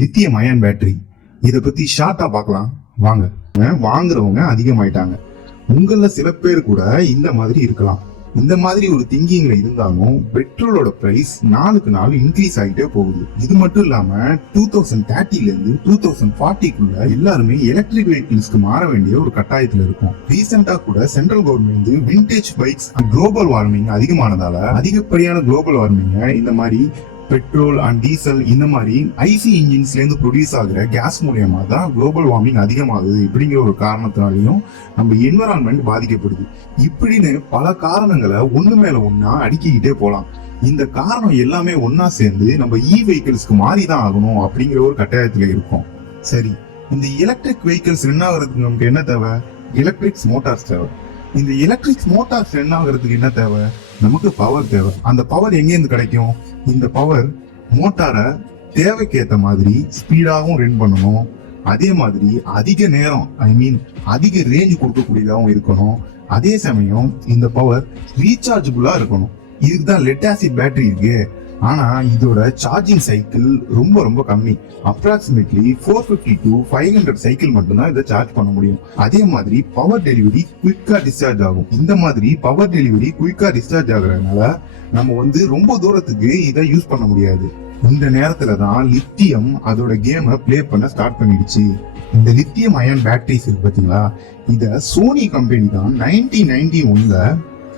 Lithium ion battery இத பத்தி ஷார்ட்டா பார்க்கலாம் வாங்க. வாங்குறவங்க அதிகமாயிட்டாங்க. உங்கள சில பேர் கூட இந்த மாதிரி இருக்கலாம். இந்த மாதிரி ஒரு திங்கிங்ல இருந்தாலும் பெட்ரோலோட பிரைஸ் நாளுக்கு நாள் இன்க்ரீஸ் ஆகிட்டே போகுது. இது மட்டும் இல்லாம 2030ல இருந்து 2040க்குள்ள எல்லாருமே எலக்ட்ரிக் வெஹிக்கிள்ஸ்க்கு மாற வேண்டிய ஒரு கட்டாயத்துல இருக்கும். ரீசெண்டா கூட central government vintage bikes global warming அதிகமானதால அதிகப்படியான குளோபல் வார்மிங் இந்த மாதிரி பெட்ரோல் அண்ட் டீசல் இந்த மாதிரி ஐசி இன்ஜின்ஸ்ல இருந்து ப்ரொடியூஸ் ஆகுற கேஸ் மூலியமா தான் குளோபல் வார்மிங் அதிகமாகுது. இப்படிங்கிற ஒரு காரணத்தினாலையும் நம்ம என்விரான்மெண்ட் பாதிக்கப்படுது. இப்படின்னு பல காரணங்களை ஒண்ணு மேல ஒன்னா அடுக்கிக்கிட்டே போலாம். இந்த காரணம் எல்லாமே ஒன்னா சேர்ந்து நம்ம வெஹிக்கிள்ஸ்க்கு மாறிதான் ஆகணும் அப்படிங்கிற ஒரு கட்டாயத்துல இருக்கும். சரி, இந்த எலக்ட்ரிக் வெஹிக்கிள்ஸ் என்ன ஆகுறதுக்கு நமக்கு என்ன தேவை? எலக்ட்ரிக் மோட்டார்ஸ் தேவை. இந்த எலக்ட்ரிக் மோட்டார்ஸ் என்ன ஆகுறதுக்கு என்ன தேவை? நமக்கு பவர் தேவை. அந்த பவர் எங்க இருந்து கிடைக்கும்? இந்த பவர் மோட்டாரை தேவைக்கு ஏத்த மாதிரி ஸ்பீடாகவும் ரன் பண்ணணும். அதே மாதிரி அதிக நேரம் அதிக ரேஞ்ச் கொடுக்கக்கூடியதாகவும் இருக்கணும். அதே சமயம் இந்த பவர் ரீசார்ஜபிளா இருக்கணும். இதுக்கு தான் லெட் ஆசிட் பேட்டரி இருக்கு. ஆனா இதோட சார்ஜிங் சைக்கிள் ரொம்ப ரொம்ப கம்மி. அப்ராக்சிமேட்லி 450 to 500 சைக்கிள் மட்டும்தான் இதை சார்ஜ் பண்ண முடியும். அதே மாதிரி பவர் டெலிவரி குயிக்கா டிஸ்சார்ஜ் ஆகும். இந்த மாதிரி பவர் டெலிவரி குயிக்கா டிஸ்சார்ஜ் ஆகுறதுனால நம்ம ரொம்ப தூரத்துக்கு இதை யூஸ் பண்ண முடியாது. இந்த நேரத்துல தான் லித்தியம் அதோட கேமை பிளே பண்ண ஸ்டார்ட் பண்ணிடுச்சு. இந்த லித்தியம் அயன் பேட்டரிஸ் இருக்கு பாத்தீங்களா, இத சோனி கம்பெனி தான் 1991ல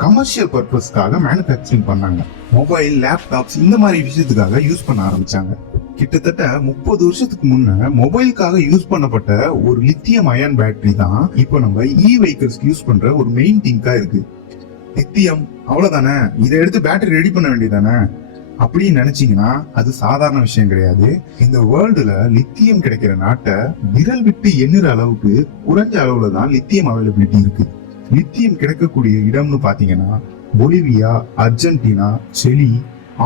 கமர்ஷியல் பர்பஸ்க்காக மேனுஃபேக்சரிங் பண்ணாங்க. மொபைல், லேப்டாப்ஸ் இந்த மாதிரி விஷயத்துக்காக யூஸ் பண்ண ஆரம்பிச்சாங்க. கிட்டத்தட்ட 30 வருஷத்துக்கு முன்ன மொபைலுக்காக யூஸ் பண்ணப்பட்ட ஒரு லித்தியம் அயன் பேட்டரி தான் இப்போ நம்ம வெஹிக்கிள்ஸ்க்கு யூஸ் பண்ற ஒரு மெயின் திங்கா இருக்கு. லித்தியம் அவ்வளவுதானே, இதை எடுத்து பேட்டரி ரெடி பண்ண வேண்டியதானே அப்படின்னு நினைச்சீங்கன்னா அது சாதாரண விஷயம் கிடையாது. இந்த வேர்ல்டுல லித்தியம் கிடைக்கிற நாட்டை விரல் விட்டு எண்ணுற அளவுக்கு குறைஞ்ச அளவுல தான் லித்தியம் அவைலபிலிட்டி இருக்கு. லித்தியம் கிடைக்கக்கூடிய இடம்னு பாத்தீங்கன்னா Bolivia, Argentina, Chile,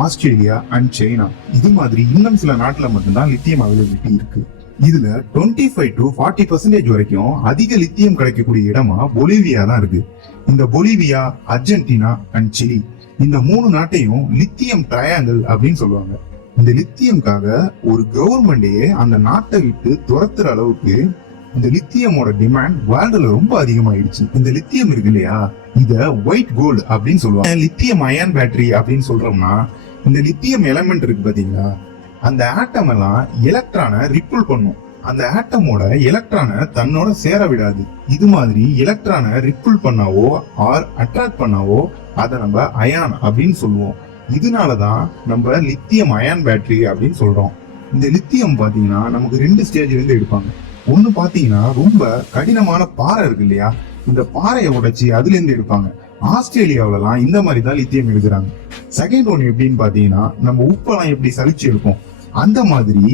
Australia and China. இது மாதிரி இன்னும் சில நாட்டுல மட்டும்தான் லித்தியம் அவைலபிலிட்டி இருக்கு. இதுல 25 to 40% வரைக்கும் அதிக லித்தியம் கிடைக்கக்கூடிய இடமா பொலிவியா தான் இருக்கு. இந்த பொலிவியா, அர்ஜென்டினா அண்ட் சிலி இந்த 3 நாட்டையும் லித்தியம் ட்ரையாங்கிள் அப்படின்னு சொல்லுவாங்க. இந்த லித்தியம்காக ஒரு கவர்மெண்டே அந்த நாட்டை விட்டு துரத்துற அளவுக்கு இந்த லித்தியமோட டிமாண்ட் வேர்ல்டுல ரொம்ப அதிகமாயிடுச்சு. இந்த லித்தியம் இருக்கு இல்லையா, இத ஒயிட் கோல்டு அப்படின்னு சொல்லுவாங்க. லித்தியம் அயன் பேட்டரி அப்படின்னு சொல்றோம்னா இந்த லித்தியம் எலமெண்ட் இருக்கு பாத்தீங்களா, அந்த ஆட்டம் எல்லாம் எலக்ட்ரானை ரிப்புல் பண்ணும். அந்த ஆட்டமோட எலக்ட்ரானை தன்னோட சேர விடாது. இது மாதிரி எலக்ட்ரானை ரிப்புல் பண்ணாவோ ஆர் அட்ராக்ட் பண்ணாவோ அதை நம்ம அயான் அப்படின்னு சொல்லுவோம். இதனாலதான் நம்ம லித்தியம் அயன் பேட்டரி அப்படின்னு சொல்றோம். இந்த லித்தியம் பாத்தீங்கன்னா நமக்கு 2 ஸ்டேஜ்ல இருந்து எடுப்பாங்க. ஒண்ணு பாத்தீங்கன்னா ரொம்ப கடினமான பாறை இருக்கு இல்லையா, இந்த பாறையை உடைச்சு அதுல இருந்து எடுப்பாங்க. ஆஸ்திரேலியாவிலாம் இந்த மாதிரி தான் லித்தியம் எடுக்கிறாங்க. செகண்ட் ஒன் எப்படின்னு பாத்தீங்கன்னா நம்ம உப்பெல்லாம் எப்படி சலிச்சு எடுப்போம் அந்த மாதிரி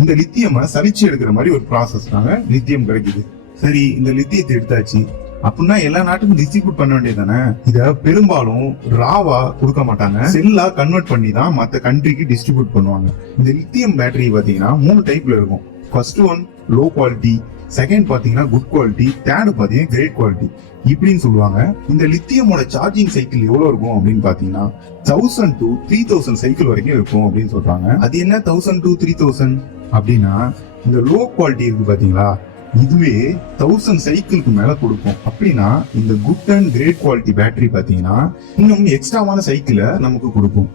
இந்த லித்தியம் சலிச்சு எடுக்கிற மாதிரி ஒரு ப்ராசஸ் லித்தியம் கிடைக்குது. சரி, இந்த லித்தியத்தை எடுத்தாச்சு அப்படின்னா எல்லா நாட்டுக்கும் டிஸ்ட்ரிபியூட் பண்ண வேண்டியதானே. இத பெரும்பாலும் ராவா கொடுக்க மாட்டாங்க, செல்லா கன்வெர்ட் பண்ணி தான் மற்ற கண்ட்ரிக்கு டிஸ்ட்ரிபியூட் பண்ணுவாங்க. இந்த லித்தியம் பேட்டரி பாத்தீங்கன்னா 3 டைப்ல இருக்கும். First one low quality, second பாத்தீங்கன்னா குட் குவாலிட்டி, தேர்ட் பாத்தீங்கன்னா கிரேட் குவாலிட்டி இப்படின்னு சொல்லுவாங்க. இந்த லித்தியமோட சார்ஜிங் சைக்கிள் எவ்வளவு இருக்கும் அப்படின்னு பாத்தீங்கன்னா 1000 to 3000 சைக்கிள் வரைக்கும் இருக்கும் அப்படின்னு சொல்றாங்க. அது என்ன 1000 to 3000 அப்படின்னா, இந்த லோ குவாலிட்டி இருக்கு பாத்தீங்களா, இதுவே 1000 சைக்கிளுக்கு மேல கொடுக்கும். அப்படின்னா இந்த good and great quality battery பாத்தீங்கன்னா இன்னும் எக்ஸ்ட்ராவான சைக்கிளை நமக்கு கொடுக்கும்.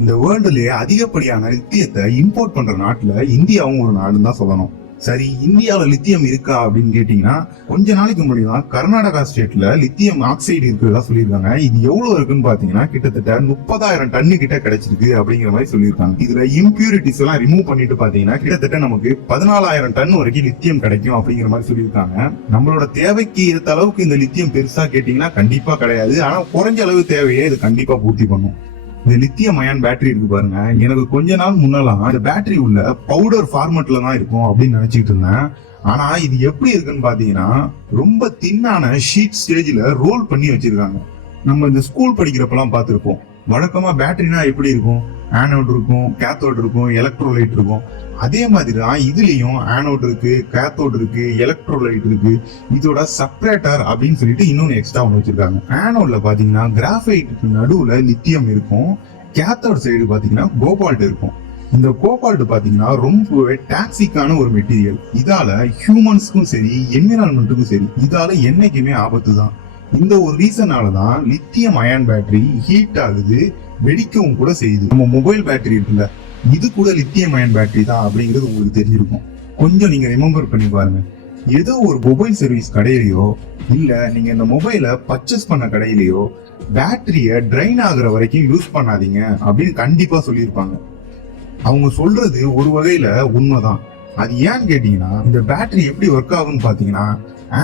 இந்த வேர்ல்டுலயே அதிகப்படியான லித்தியத்தை இம்போர்ட் பண்ற நாட்டுல இந்தியாவும் ஒரு நாடுன்னு தான் சொல்லணும். சரி, இந்தியாவில லித்தியம் இருக்கா அப்படின்னு கேட்டீங்கன்னா கொஞ்ச நாளைக்கு முன்னாடி கர்நாடகா ஸ்டேட்ல லித்தியம் ஆக்சைடு இருக்கிறதா சொல்லியிருக்காங்க. இது எவ்வளவு இருக்குன்னு பாத்தீங்கன்னா கிட்டத்தட்ட 30,000 டன்னு கிட்ட கிடைச்சிருக்கு அப்படிங்கிற மாதிரி சொல்லியிருக்காங்க. இதுல இம்பியூரிட்டிஸ் எல்லாம் ரிமூவ் பண்ணிட்டு பாத்தீங்கன்னா கிட்டத்தட்ட நமக்கு 14,000 டன் வரைக்கும் லித்தியம் கிடைக்கும் அப்படிங்கிற மாதிரி சொல்லியிருக்காங்க. நம்மளோட தேவைக்கு ஏற்ற அளவுக்கு இந்த லித்தியம் பெருசா கேட்டீங்கன்னா கண்டிப்பா கிடையாது. ஆனா குறைஞ்ச அளவு தேவையே இது கண்டிப்பா பூர்த்தி பண்ணும். இந்த லித்தியம் அயன் பேட்டரி இருக்கு பாருங்க, எனக்கு கொஞ்ச நாள் முன்னெல்லாம் இந்த பேட்டரி உள்ள பவுடர் ஃபார்மட்ல தான் இருக்கும் அப்படின்னு நினைச்சிட்டு இருந்தேன். ஆனா இது எப்படி இருக்குன்னு பாத்தீங்கன்னா ரொம்ப தின்னான ஷீட் ஸ்டேஜ்ல ரோல் பண்ணி வச்சிருக்காங்க. நம்ம இந்த ஸ்கூல் படிக்கிறப்பெல்லாம் பார்த்திருப்போம். வழக்கமா பேட்டரினா எப்படி இருக்கும், ஆனோட் இருக்கும், கேத்தோட் இருக்கும், எலக்ட்ரோலைட் இருக்கும். அதே மாதிரிதான் இதுலயும் ஆனோட் இருக்கு, கேத்தோட் இருக்கு, எலக்ட்ரோலைட் இருக்கு. இதோட செப்பரேட்டர் அப்படின்னு சொல்லிட்டு இன்னொன்னு எக்ஸ்ட்ரா ஒன்று வச்சிருக்காங்க. ஆனோட்ல பாத்தீங்கன்னா கிராஃபைட்டுக்கு நடுவுல லித்தியம் இருக்கும், கேத்தோட் சைடு பாத்தீங்கன்னா கோபால்ட் இருக்கும். இந்த கோபால்ட் பாத்தீங்கன்னா ரொம்பவே டாக்ஸிக்கான ஒரு மெட்டீரியல். இதால ஹியூமன்ஸ்க்கும் சரி என்விரான்மெண்ட்டுக்கும் சரி இதால என்னைக்குமே ஆபத்து தான். இந்த ஒரு ரீசனாலதான் லித்தியம் அயன் பேட்டரி ஹீட் ஆகுது, வெடிக்கவும் கூட செய்யுது. நம்ம மொபைல் பேட்டரி இருக்குல்ல, இது கூட லித்தியம் அயன் பேட்டரி தான் அப்படிங்கிறது உங்களுக்கு தெரிஞ்சிருக்கும். கொஞ்சம் நீங்க ரிமெம்பர் பண்ணி பாருங்க. ஏதோ ஒரு மொபைல் சர்வீஸ் கடையிலயோ இல்ல நீங்க இந்த மொபைலை பர்ச்சேஸ் பண்ண கடையிலயோ பேட்டரிய ட்ரைன் ஆகுற வரைக்கும் யூஸ் பண்ணாதீங்க அப்படின்னு கண்டிப்பா சொல்லியிருப்பாங்க. அவங்க சொல்றது ஒரு வகையில உண்மைதான். அது ஏன்னு கேட்டீங்கன்னா, இந்த பேட்டரி எப்படி ஒர்க் ஆகும்னு பாத்தீங்கன்னா,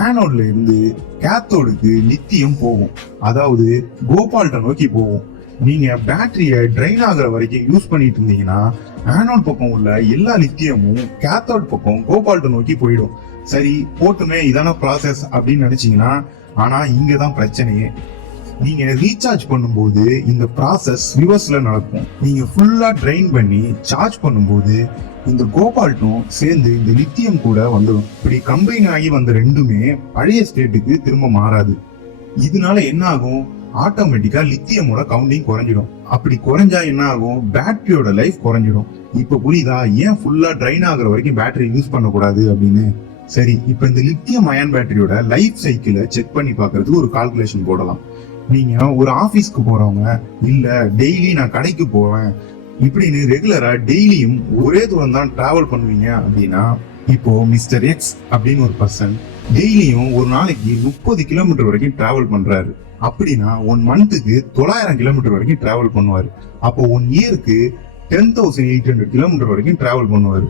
ஆனோட்ல இருந்து கேத்தோடுக்கு லித்தியம் போகும், அதாவது கோபால்ட்டை நோக்கி போகும். நீங்க பேட்டரிய ட்ரைன் ஆகுற வரைக்கும் யூஸ் பண்ணிட்டு இருந்தீங்கன்னா ஆனோட் பக்கம் உள்ள எல்லா லித்தியமும் கேத்தோட் பக்கம் கோபால்ட்டை நோக்கி போயிடும். சரி போட்டுமே இதான ப்ராசஸ் அப்படின்னு நினைச்சீங்கன்னா, ஆனா இங்கதான் பிரச்சனையே. நீங்க ரீசார்ஜ் பண்ணும்போது இந்த ப்ராசஸ் ரிவர்ஸ்ல நடக்கும். நீங்க ஃபுல்லா ட்ரைன் பண்ணி சார்ஜ் பண்ணும்போது இந்த கோபால்ட்டும் சேர்ந்து இந்த லித்தியம் கூட வந்துடும். இப்படி கம்பைன் ஆகி வந்த ரெண்டுமே பழைய ஸ்டேட்டுக்கு திரும்ப மாறாது. இதனால என்ன ஆகும், ஆட்டோமேட்டிக்கா லித்தியமோட கவுண்டிங் குறைஞ்சிடும். அப்படி குறைஞ்சா என்ன ஆகும், பேட்டரியோட லைஃப் குறைஞ்சிடும். இப்ப புரியுதா ஏன் ஃபுல்லா ட்ரைன் ஆகுற வரைக்கும் பேட்டரி யூஸ் பண்ணக்கூடாது அப்படின்னு? சரி, இப்ப இந்த லித்தியம் அயன் பேட்டரியோட லைஃப் சைக்கிளை செக் பண்ணி பாக்குறதுக்கு ஒரு கால்குலேஷன் போடலாம். நீங்க ஒரு ஆபீஸ்க்கு போறவங்க இல்ல டெய்லி நான் கடைக்கு போவேன் இப்படின்னு ரெகுலரா டெய்லியும் ஒரே தூரம் தான் டிராவல் பண்ணுவீங்க அப்படின்னா, இப்போ மிஸ்டர் எக்ஸ் அப்படின்னு ஒரு பர்சன் டெய்லியும் ஒரு நாளைக்கு 30 கிலோமீட்டர் வரைக்கும் டிராவல் பண்றாரு. அப்படின்னா 1 மந்த்துக்கு 900 கிலோமீட்டர் வரைக்கும் டிராவல் பண்ணுவாரு. அப்போ 1 இயருக்கு 10,800 கிலோமீட்டர் வரைக்கும் டிராவல் பண்ணுவாரு.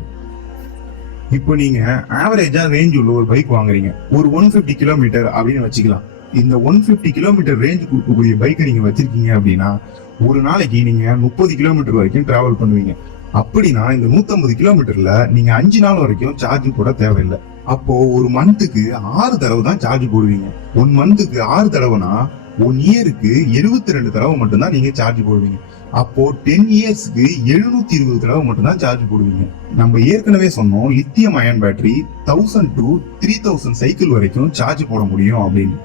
இப்போ நீங்க ஆவரேஜா ரேஞ்ச் உள்ள ஒரு பைக் வாங்குறீங்க, ஒரு 150 கிலோமீட்டர் அப்படின்னு வச்சுக்கலாம். இந்த 150 கிலோமீட்டர் ரேஞ்ச் கொடுக்கக்கூடிய பைக்கை நீங்க வச்சிருக்கீங்க அப்படின்னா ஒரு நாளைக்கு நீங்க 30 கிலோமீட்டர் வரைக்கும் டிராவல் பண்ணுவீங்க. அப்படின்னா இந்த 150 கிலோமீட்டர்ல நீங்க 5 நாள் வரைக்கும் சார்ஜ் போட தேவையில்லை. அப்போ ஒரு மந்த்துக்கு 6 தடவை தான் சார்ஜ் போடுவீங்க. 1 மந்த்துக்கு 6 தடவைனா 1 இயருக்கு 72 தடவை மட்டும்தான் நீங்க சார்ஜ் போடுவீங்க. அப்போ 10 இயர்ஸ்க்கு 720 தடவை மட்டும்தான் சார்ஜ் போடுவீங்க. நம்ம ஏற்கனவே சொன்னோம் lithium ion battery 1000 to 3000 cycle வரைக்கும் சார்ஜ் போட முடியும் அப்படின்னு.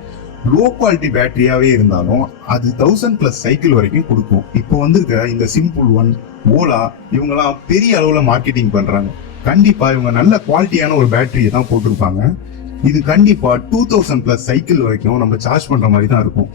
லோ குவாலிட்டி பேட்டரியாவே இருந்தாலும் அது 1000+ சைக்கிள் வரைக்கும் கொடுக்கும். இப்போ வந்திருக்க இந்த சிம்பிள் ஒன், ஓலா இவங்கெல்லாம் பெரிய அளவுல மார்க்கெட்டிங் பண்றாங்க. கண்டிப்பா இவங்க நல்ல குவாலிட்டியான ஒரு பேட்டரியை தான் போட்டிருப்பாங்க. இது கண்டிப்பா 2000+ சைக்கிள் வரைக்கும் நம்ம சார்ஜ் பண்ற மாதிரி தான் இருக்கும்.